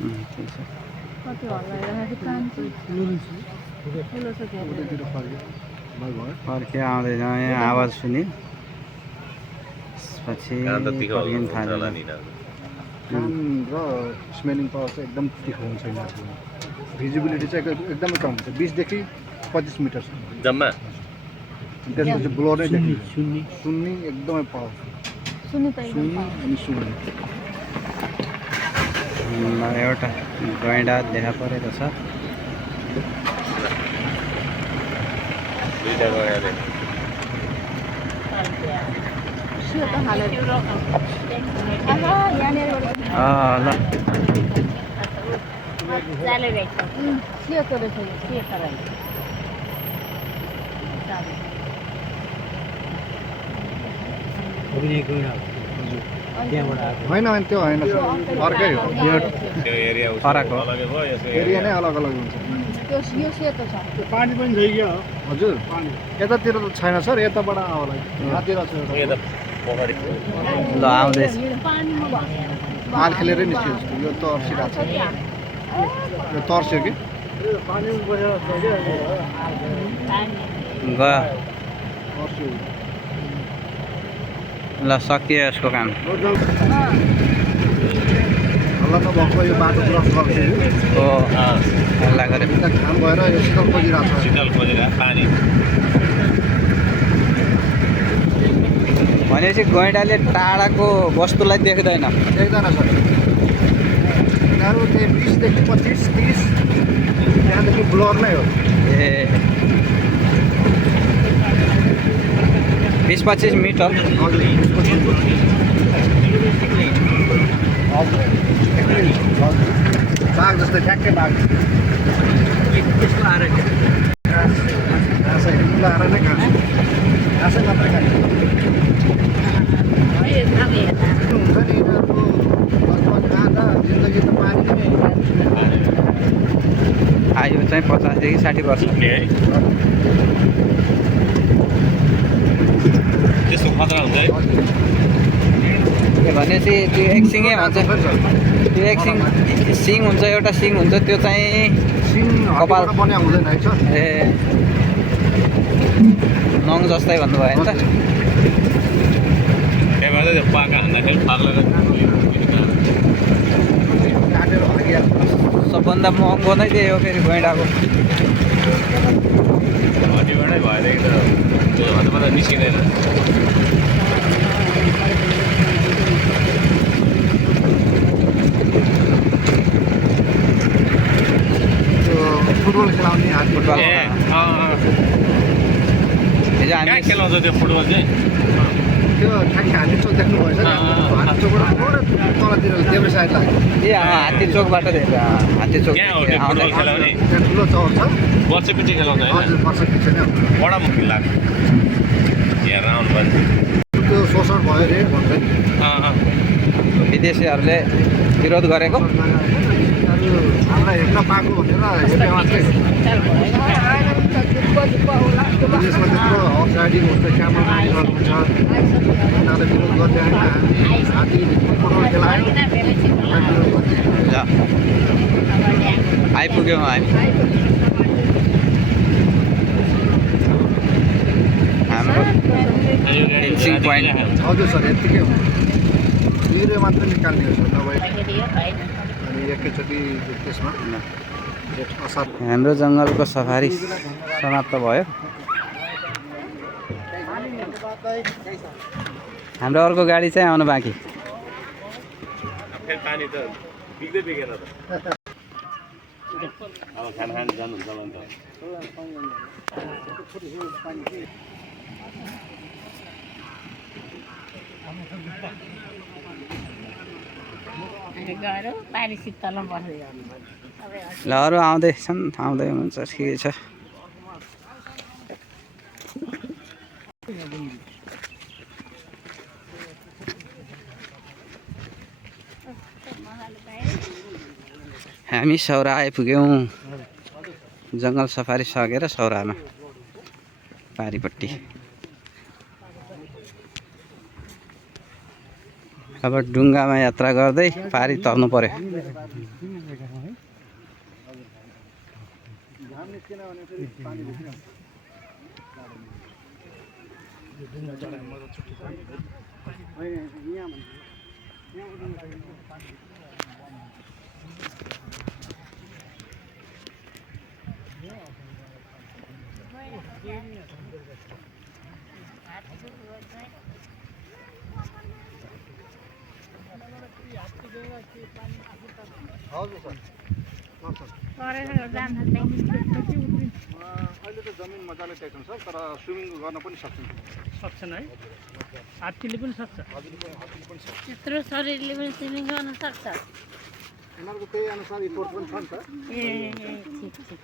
कति हल्लाइरहेको कान्छी ठुलो छ क्या फर्के आउँदैछ यहाँ आवाज सुन्यो पछि फर्किन थाल्यो कान र स्मेलिङ पावर चाहिँ एकदम तिखो हुन्छ यिनीहरूको भिजिबिलिटी चाहिँ एकदमै कम हुन्छ 20 देखि 25 मिटर जम्मा त्यसपछि ब्लर नै देखिन्छ सुन्ने एकदमै पावरफुल सुन्नु त सुन्ने अनि सुन्ने एउटा गैँडा देखा परेको छ दुईटा गएर सियो त हालेर आहा यहाँनिरबाट ल सियोको रहेछ यो सियोको रहेछ होइन होइन त्यो होइन अर्कै हो त्यो एरिया फरक हो अलगै भयो यसको एरिया नै अलग अलग हुन्छ त्यो यो सेतो छ पानी पनि छ क्या हजुर पानी यतातिर त छैन सर यताबाट आउला यहाँतिर छ यता पोखरी ल आउँदैछ माल खेलेरै निस्कियो जस्तो यो तर्सिरहेको छ यो तर्स्यो कि गयो तर्स्यो ल सकियो यसको काम हल्ला नभएको यो बाटो क्रस गर्छु हो हल्ला गरे घाम भएर यो शीतल खोजिरहेको छ शीतल खोजेर पानी भनेपछि गैँडाले टाढाको वस्तुलाई देख्दैन देख्दैन सर यिनीहरू त्यही 20 देखि 25 30 त्यहाँदेखि ब्लर नै हो ए 20-25 मिटर हजुर बाघ जस्तै ठ्याक्कै बाघ यस्तो आएर घाँसै मिलाएर नै घाँस घाँसै मात्रै खान्छ हुन्छ नि यिनीहरूको लगभग आधा जिन्दगी त पानी नै आयु चाहिँ 50 देखि 60 वर्ष है त्यस्तो खतरा हुन्छ है भनेपछि त्यो एक सिङै भन्छ त्यो एक सिङ हुन्छ एउटा सिङ हुन्छ त्यो चाहिँ सिङ कपाल कपाल बन्या हुँदैन है सर ए नङ जस्तै भन्नुभयो नि त त्यही भएर त्यो पाका हान्दाखेरि पाग्ला काटेर भागिहाल्छ सबभन्दा महँगो नै त्यही हो फेरि गैँडाको हड्डीबाटै भएदेखि त त्यो हतपत निस्किँदैन फुटबल खेलाउने हात फुटबल ए हिजो कहाँ हामी खेलाउँछ त्यो फुटबल चाहिँ त्यो ठ्याक्कै हात्ती चोक देख्नुभएछ नि हात्ती चोकबाट थोरै तलतिर देब्रे साइड लाग्यो ए हात्ती चोकबाट हात्ती चोक त्यहाँ हो त्यो फुटबल खेलाउने त्यहाँ ठुलो चौर छ वर्ष पछि खेलाउँछ होइन हजुर वर्ष पछि नै हो बडा मुस्किल लाग्छ यहाँ राउन्ड भन्छ त्यो शोषण भयो अरे भन्दै विदेशीहरूले विरोध गरेको हामीलाई हेर्न पाएको भनेर हेर्ने मात्रै विदेशमा त्यत्रो हर्स राइडिङ हुन्छ क्यामल राइडिङहरू हुन्छ उनीहरूले विरोध गर्दै होइन हात्ती फुटबल खेलायो ल आइपुग्यौँ हामी हाम्रो फिन्सिङ पोइन्ट हजुर सर यत्तिकै हुन्छ लिएर मात्रै निकाल्ने हो सर तपाईँ अनि एकैचोटि त्यसमा असार हाम्रो जङ्गलको सफारी समाप्त भयो हाम्रो अर्को गाडी चाहिँ आउनु बाँकी फेरि पानी त बिग्दै बिगेन त अब खाना खान जानुहुन्छ भने त पानी शीतलमा बस्दै ल अरू आउँदैछन् आउँदै हुनुहुन्छ ठिकै छ हामी सौरा आइपुग्यौँ जङ्गल सफारी सकेर सौरामा पारिपट्टि अब डुङ्गामा यात्रा गर्दै पारी तर्नु पर्यो। घाम निस्केन भने फेरि पानी भित्र हजुर सर अहिले त जमिन मजाले टेक्नु छ तर स्विमिङ गर्न पनि सक्छन् है हात्तीले पनि सक्छ हात्तीले पनि सक्छ त्यत्रो शरीरले पनि स्विमिङ गर्न सक्छ उनीहरूको त्यही अनुसार रिपोर्ट पनि छ नि त ए ठिक ठिक